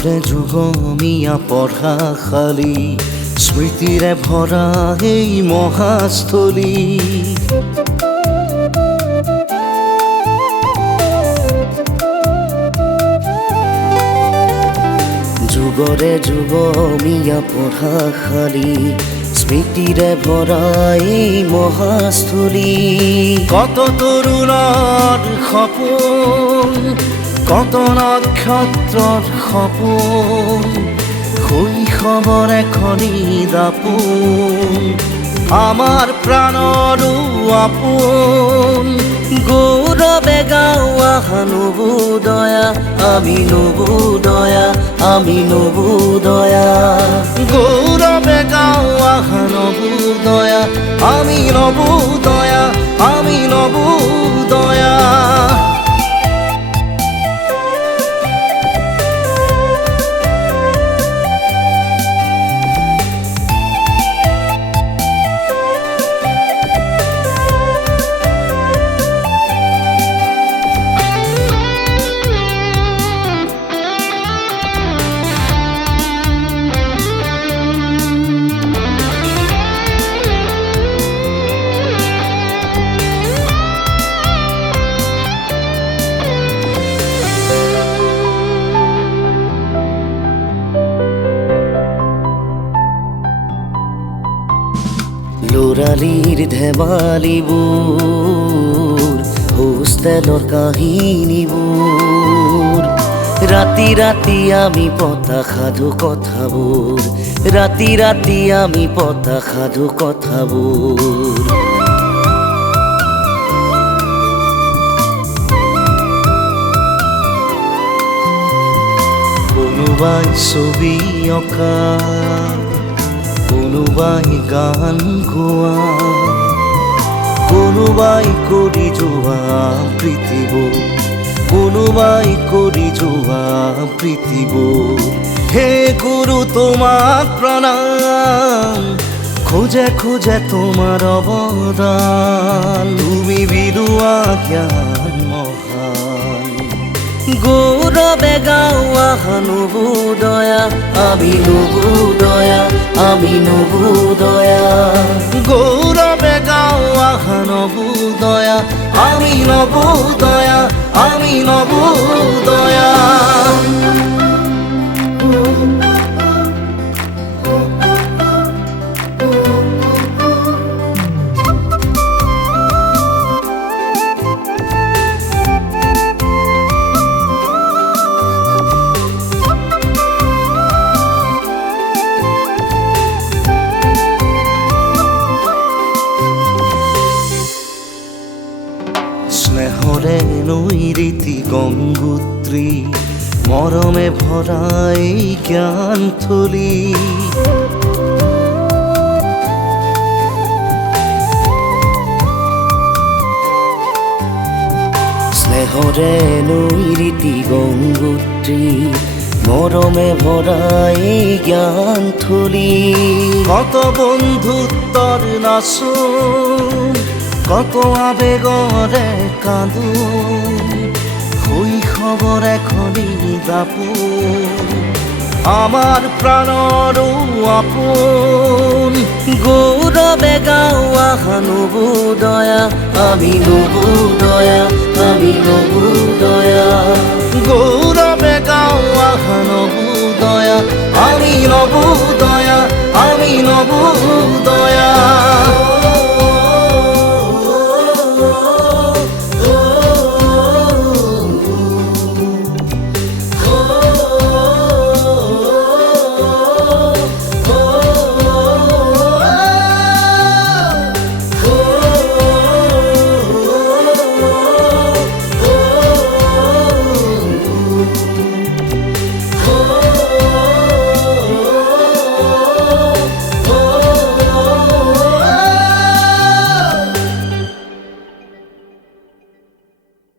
যুগরে যুগ মিয়া পঢ়া খালি স্মৃতিৰে ভৰা এই মহাস্থলী। যুগরে যুগ মিয়া পঢ়া খালি স্মৃতিৰে ভৰা এই মহাস্থলী। কত তৰুণৰ সপোন, কত নক্ষত্ৰৰ সপোন, শৈশৱৰ এখনি দাপোন, আমাৰ প্ৰাণৰো আপোন। গৌৰৱে গাঁও আহা নবোদয়া, আমি নবোদয়া, আমি নবোদয়া। গৌৰৱে গাঁও আহা নবোদয়া, আমি নবোদয়া, আমি নবোদয়া। ল'ৰালিৰ ধেমালিবোৰ, হোষ্টেলৰ কাহিনীবোৰ, ৰাতি ৰাতি আমি পতা সাধু কথাবোৰ, ৰাতি ৰাতি আমি পতা সাধু কথাবোৰ। কোনোবাই ছবি অঁকা, কোনোবাই গান গোৱা, কোনোবাই কৰি যোৱা প্ৰীতিবোৰ, কোনোবাই কৰি যোৱা প্ৰীতিবোৰ। হে গুৰু তোমাক প্ৰণাম, খোজে খোজে তোমাৰ অৱদান, তুমি বিলোৱা জ্ঞান মহান। গৌৰৱে গাঁও আহা নবোদয়া, আমি নবোদয়া, আমি নবোদয়া। গৌৰৱে গাঁও আহা নবোদয়া, আমি নবোদয়া, আমি নবোদয়া। স্নেহৰে নৈ ৰীতি গংগোত্ৰী, মৰমে ভৰা এই জ্ঞান থলী। স্নেহৰে নৈ ৰীতি গংগোত্ৰী, মৰমে ভৰা এই জ্ঞান থলী। কত বন্ধুত্বৰ নাচোন, কত আবেগৰে কান্দোন, শৈশৱৰ এখনি দাপোন, আমাৰ প্ৰাণৰো আপোন। গৌৰৱে গাঁও আহা নবোদয়া, আমি নবোদয়া, আমি নবোদয়া। গৌৰৱে গাঁও আহা নবোদয়া, আমি নবোদয়া, আমি নবোদয়া।